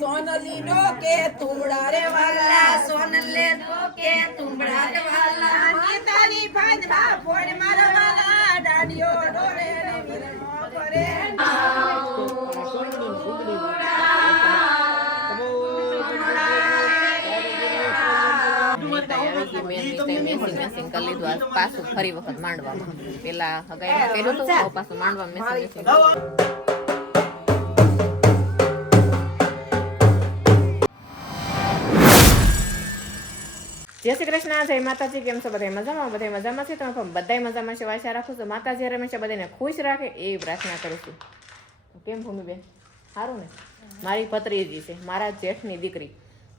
સોનલી નો કે તુંબડા રે વાલા સોનલે નો કે તુંબડા રે વાલા નીતાની ભાંજવા ફોડ મારવાલા ડાડિયો ડોરે ને વિરમો કરે મેસિંગ કરી લીધું પાછું ફરી વખત માંડવામાં પેલા હગાઈ કર્યું હતું પાછું માંડવામાં મેસિંગ જય શ્રી કૃષ્ણ, જય માતાજી. કેમ છો બધા મજામાં? બધા મજામાં છે. તમે પણ બધા મજામાં છે. આશા રાખું છું માતાજી હંમેશા બધાને ખુશ રાખે એવી પ્રાર્થના કરું છું. કેમ ભૂમિબેન? સારું ને? મારી ભત્રીજી છે, મારા જેઠની દીકરી.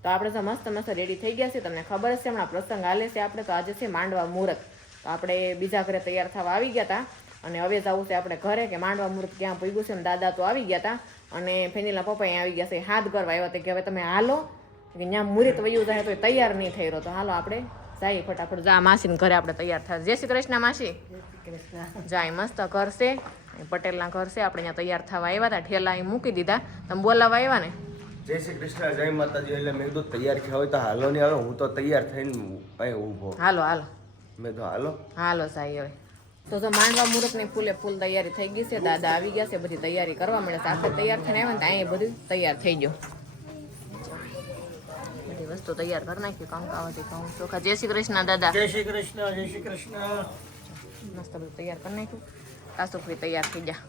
તો આપણે તો મસ્ત મસ્ત રેડી થઈ ગયા છે. તમને ખબર છે હમણાં પ્રસંગ હાલે છે આપણે તો આજે છે માંડવા મુહૂર્ત. તો આપણે બીજા ઘરે તૈયાર થવા આવી ગયા હતા અને હવે જવું છે આપણે ઘરે કે માંડવા મુહૂર્ત ક્યાં પૂગ્યું છે. દાદા તો આવી ગયા હતા અને ફેનીલા પપ્પા અહીંયા આવી ગયા છે. હાથ કરવા આવ્યા હતા કે હવે તમે હાલો કે ત્યાં મુહૂર્ત વયું જાય તો તૈયાર નહીં થઈ રહ્યો. તો હાલો આપણે જઈએ ફટાફટ. જા માસીને ઘરે આપણે તૈયાર થાય. જય શ્રી કૃષ્ણ માસી. જાય મસ્ત ઘર છે, પટેલના ઘર છે. આપણે ત્યાં તૈયાર થવા આવ્યા હતા, ઠેલા અહીં મૂકી દીધા. તમે બોલાવા આવ્યા ને? જય શ્રી કૃષ્ણ, જય માતાજી. એટલે મેં કીધું તૈયાર થયા હોય તો હાલો નહીં હાલો. હું તો તૈયાર થઈને અહીં ઊભો. હાલો હાલો. મેં તો હાલો હાલો સાહેબ. હવે તો માંડવા મુહૂર્તની ફૂલે ફૂલ તૈયારી થઈ ગઈ છે. દાદા આવી ગયા છે, બધી તૈયારી કરવા મળે છે. આપણે તૈયાર થઈને આવ્યા ને તો અહીં બધું તૈયાર થઈ ગયો. બધી વસ્તુ તૈયાર કરી નાખ્યું. કંકાવતી ઘઉં ચોખા. જય શ્રી કૃષ્ણ દાદા. જય શ્રી કૃષ્ણ, જય શ્રી કૃષ્ણ. મસ્ત બધું તૈયાર કરી નાખ્યું. કાસુફરી તૈયાર થઈ ગયા.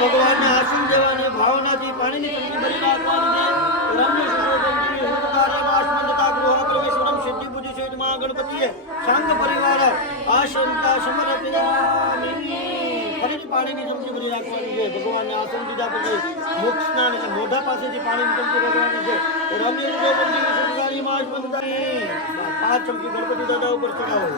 ભગવાનના આસન દેવાની ભાવનાથી પાણીની ચમચી ભરી નાખવાની રમ્ય સુશોભનની હુંકારેમાસ્મંદતા ગૃહ પ્રવેશવરમ સિદ્ધિ બુદ્ધિ સહિત મહાગણપતિએ સાંગ પરિવાર આશંકા સમર્પિતામિ. ફરીથી પાણીની ચમચી ભરી રાખવાની છે. ભગવાનને આસન દીધા પછી મુખ સ્નાન એટલે મોઢા પાસેથી પાણીની ચમચી ભરવાની છે. રમ્ય સુશોભનની હુંકારેમાસ્મંદતા 5 ચમચી ગણપતિ દાદા ઉપર ચડાવો.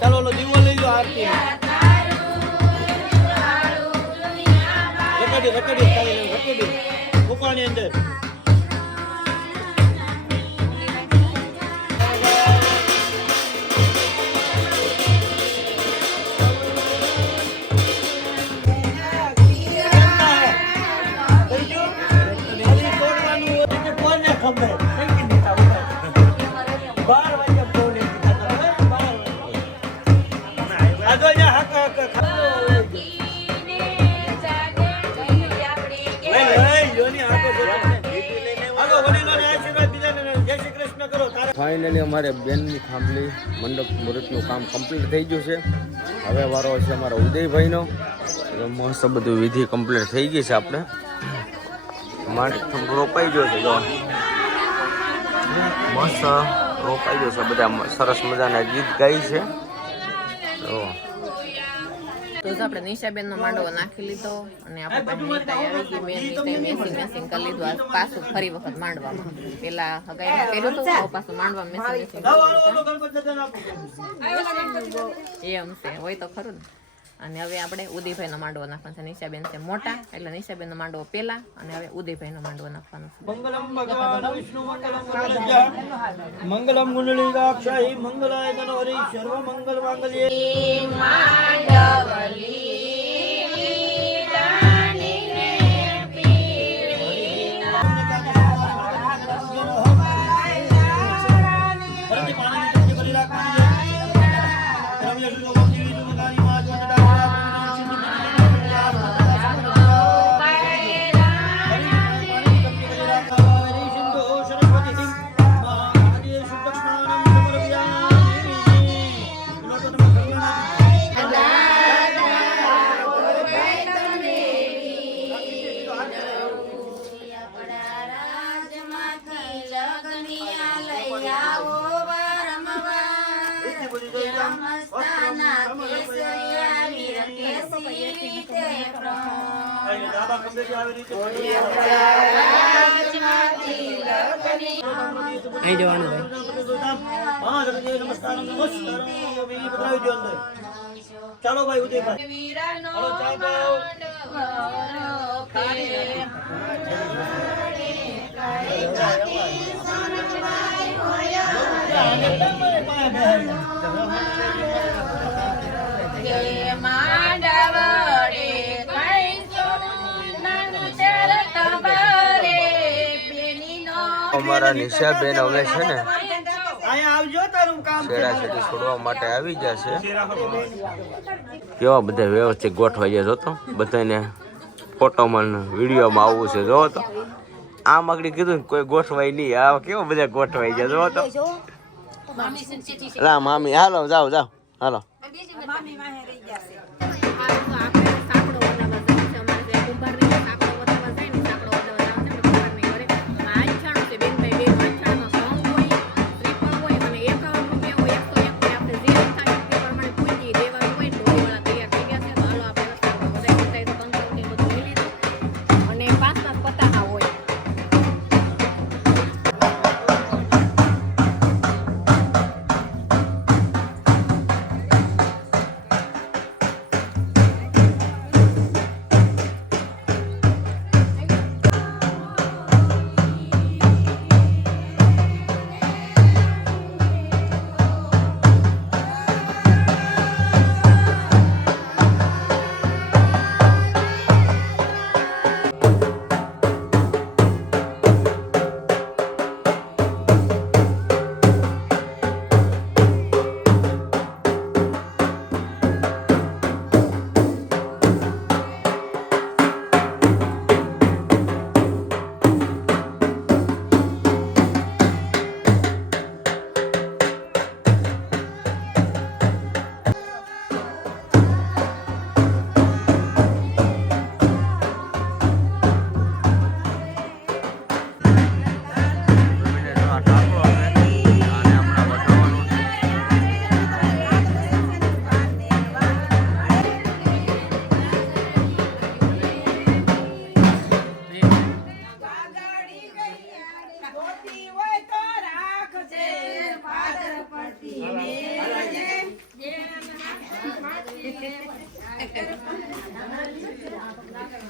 ચાલો લો દીવો લઈ લો આરતી રકડી મૂકવાની અંદર ફાઇનલી અમારે બેનની ખાંભલી મંડપ મુહૂર્તનું કામ કમ્પ્લીટ થઈ ગયું છે. હવે વારો છે અમારા ઉદયભાઈનો. મસ્ત બધું વિધિ કમ્પ્લીટ થઈ ગઈ છે. આપણે માંડ રોપાઈ ગયો છે. જો મસ્ત રોપાઈ ગયો છે. બધા સરસ મજાના ગીત ગાય છે. તો આપણે નિશાબેનનો માંડવો નાખી લીધો અને આપણે પાસે નીતાઈ આવી ગઈ. મેં નીતાઈ મેસિંગ કરી લીધું. આ પાછું ફરી વખત માંડવામાં પેલા હગાઈમાં કર્યું હતું, હવે પાછું માંડવામાં મેસિંગ એમ છે હોય તો ખરું ને. અને હવે આપણે ઉદયભાઈનો માંડવો નાખવાનો છે. નિશાબેન છે મોટા એટલે નિશાબેનનો માંડવો પેલા અને હવે ઉદયભાઈનો માંડવો નાખવાનો છે. મંગલમ ભગવાન વિષ્ણુ મંગલમ ગુણલીલાક્ષાહી મંગલાય તનોહરી સર્વ મંગલ માંગલ્યે ડાબા ખંભેથી આવી રીતે અહીં જવાનું હા નમસ્કાર પધરાવી દો અંદર. ચાલો ભાઈ ઉદયભાઈ વીરાનો હાલો ચા માંડવડે કઈ સોનાનું ચરત ભરે બેનીનો અમારા નિશાબેન હવે છે ને અહીંયા આવજો તારું કામ છેડા છેડી છોડવા માટે આવી જશે. કેવા બધા વ્યવસ્થિત ગોઠવાઈ જાય જોતો બધાને ફોટોમાં વિડીયોમાં આવવું છે જોવો તો. આમ આગળ કીધું ને કોઈ ગોઠવાય નહીં. આ કેવા બધા ગોઠવાઈ જાય જોવો તો. રા મામી હાલો જાઓ જાઓ હાલો. મામી વાહે રહી જશે.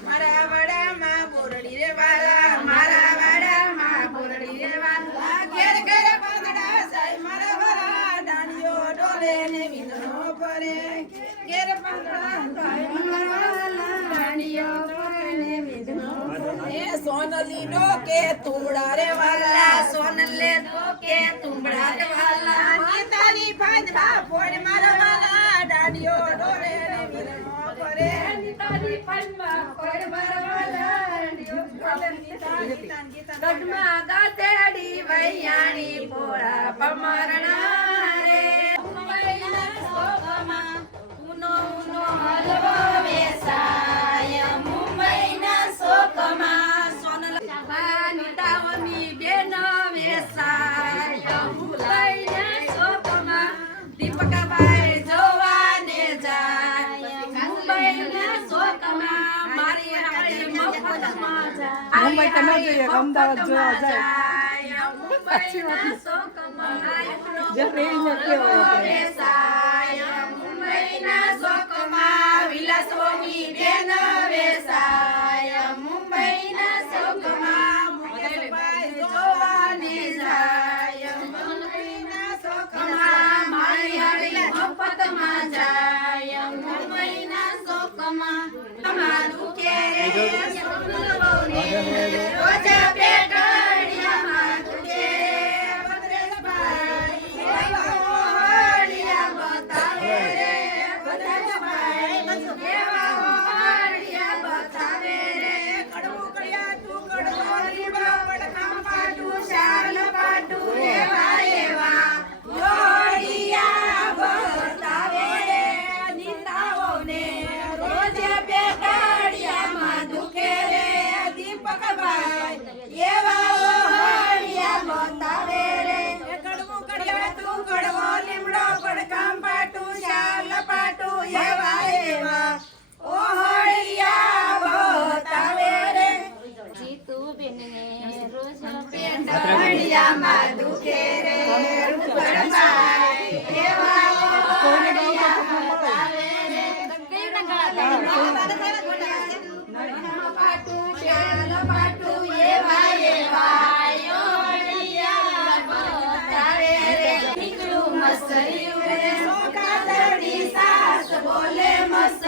મારા વાડામાં બોરડી રે વાલા મારા વાડામાં બોરડી રે વાલા ઘેર ઘેર પાંદડા સાઈ મારા વાલા ડાણીઓ ડોલે ને વિંદનો ફરે ઘેર પાંદડા સાઈ મારા વાલા ડાણીઓ ડોલે ને વિંદનો ફરે સોનલી ડોકે તુંબડા રે વાલા સોનલે ડોકે તુંબડા રે વાલા નીતાની પાંદડા ફોડ મારા વાલા ડાણીઓ ડોલે ને વિંદનો ફરે નીતાની પાંદડા ફોડ મારા વાલા ગઢમાં ગાતેડી વૈયાણી પોળા પમરણા રે મુંબઈના શોકમાં ઉનો ઉનો હલવો વેસાય મુંબઈના શોકમાં સોનલ બાની બેન વેસાય મુંબઈના શોકમાં દીપકભાઈ જોવાને જાય મુંબઈના શોકમાં મારી હારી મફતમાં જાય મુંબઈ તમે જોઈએ અમદાવાદ જોવા જાય મુંબઈના શોકમાં જે રેઈને કેવાય વેસાય મુંબઈના શોકમાં વિલાસોની બેન વેસાય મુંબઈના શોકમાં મુકેશભાઈ જોવાને જાય મુંબઈના શોકમાં મારી હારી મફતમાં જાય મુંબઈના શોકમાં તમારું કે રોજા પેટડિયામાં તુજે ભદ્રેશભાઈ હોડિયા બતાવે રે ભદ્રેશભાઈ કેવા હોડિયા બતાવે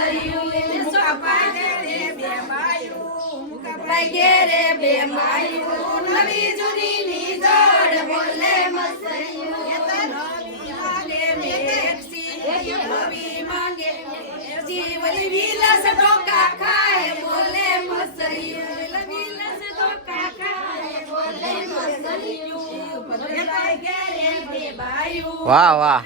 મસરિયું સોપા ઘેરે બે બાયું મુકાભાઈ ઘેરે બે બાયું નવી જૂની ની જોડ બોલે મસરિયું નવી માંગે મેક્સી નવી માંગે જીવલી વિલાસ ઢોકા ખાય બોલે મસરિયું વિલાસ ઢોકા ખાય બોલે મસરિયું ભદ્રભાઈ ઘેરે બે બાયું વાહ વાહ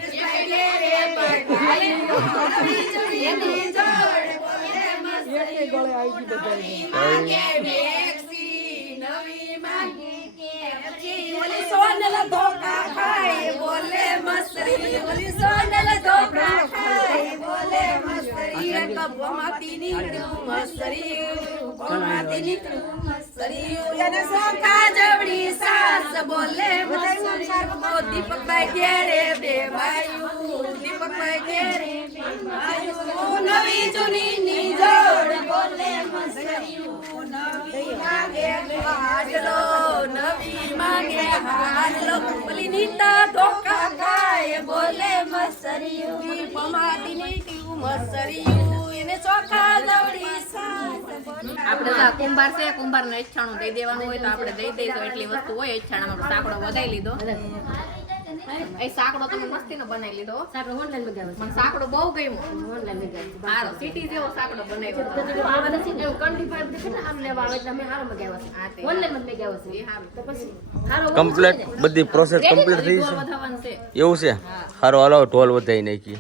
દીપકભાઈ ઘેરે બે બાયું દીપકભાઈ ઘેરે નવી જૂની ની જોડ બોલે મસરિયું નવી માંગે હાડલો નવી માંગે હાડલો બોલી નીતા ધોકા ખાય બોલે મસરિયું પમાતી નીતી મસરિયું એને ચોખા લવડી સાસ આપણે તો કુંભાર છે, કુંભારને એછાણું દઈ દેવાનું હોય તો આપણે દઈ દઈશું. એટલી વસ્તુ હોય એછાણામાં સાંકડો વધારી લીધો. એ સાંકડો તમે મસ્તીનો બનાવી લીધો. સાંકડો ઓનલાઈન મગાવ્યો. મને સાંકડો બહુ ગમ્યો. ઓનલાઈન મગાવ્યો. હારો સિટી જેવો સાંકડો બનાવ્યો. આવા નથી ને કંઠી પર કેટલા આમ લેવા આવે એટલે અમે હારો મગાવ્યો છે. હા તે ઓનલાઈન મગાવ્યો છે. એ હારો. તો પછી હારો કમ્પ્લીટ બધી પ્રોસેસ કમ્પ્લીટ થઈ ઢોલ છે. વધારવાનું છે. એવું છે? સારું હાલો ઢોલ વધારી નાખી.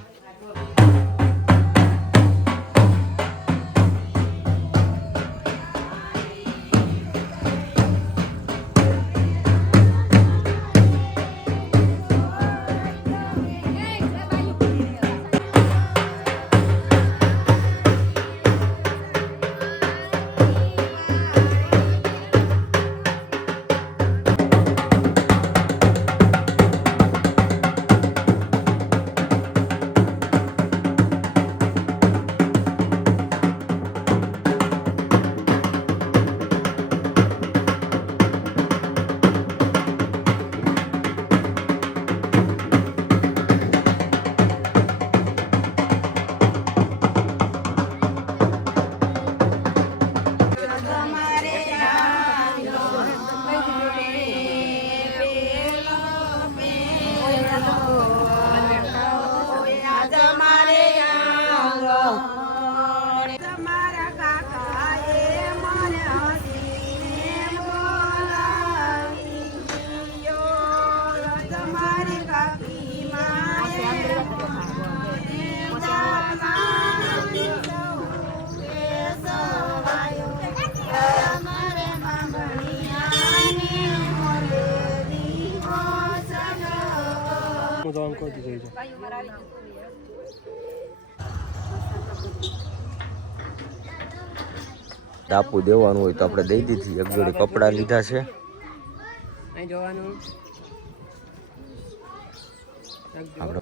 ટાપુ દેવાનું હોય તો આપણે દઈ દીધી. એક જોડી કપડાં લીધા છે.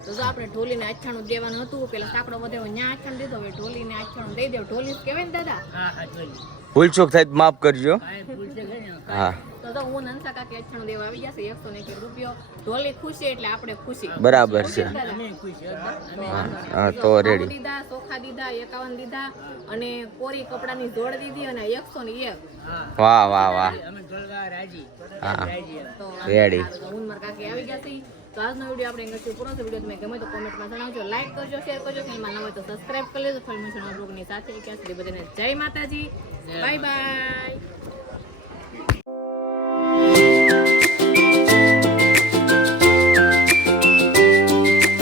તો જો આપણે ઢોલીને આછાણું દેવાનું હતું. પેલા સાંકડો વધારે ન્યા આછાણ દીધો. હવે ઢોલીને આછાણું દઈ દેવ. ઢોલી કહેવાય ને દાદા? ભૂલચૂક થાય તો માફ કરજો. હા તો જો હું નનસા કાકી આછાણું દેવા આવી જશે. 101 રૂપિયો. ઢોલી ખુશી એટલે આપણે ખુશી. બરાબર છે. હા તો રેડી. દીધા ચોખા દીધા 51 દીધા અને કોરી કપડાની જોડ દીધી અને 101. વાહ વાહ વાહ. હા તો રેડી. હું મારા કાકી આવી ગયા છે. તો આજનો વિડીયો આપણે અહીંયા પૂરો છે. વિડીયો તમે ગમે તો કોમેન્ટમાં જણાવજો. લાઈક કરજો, શેર કરજો. ચેનલમાં નવા હોય તો સબસ્ક્રાઇબ કરી લેજો. ફરી મળીશું નવા બ્લોગની સાથે. ત્યાં સુધી બધાને જય માતાજી. Bye bye.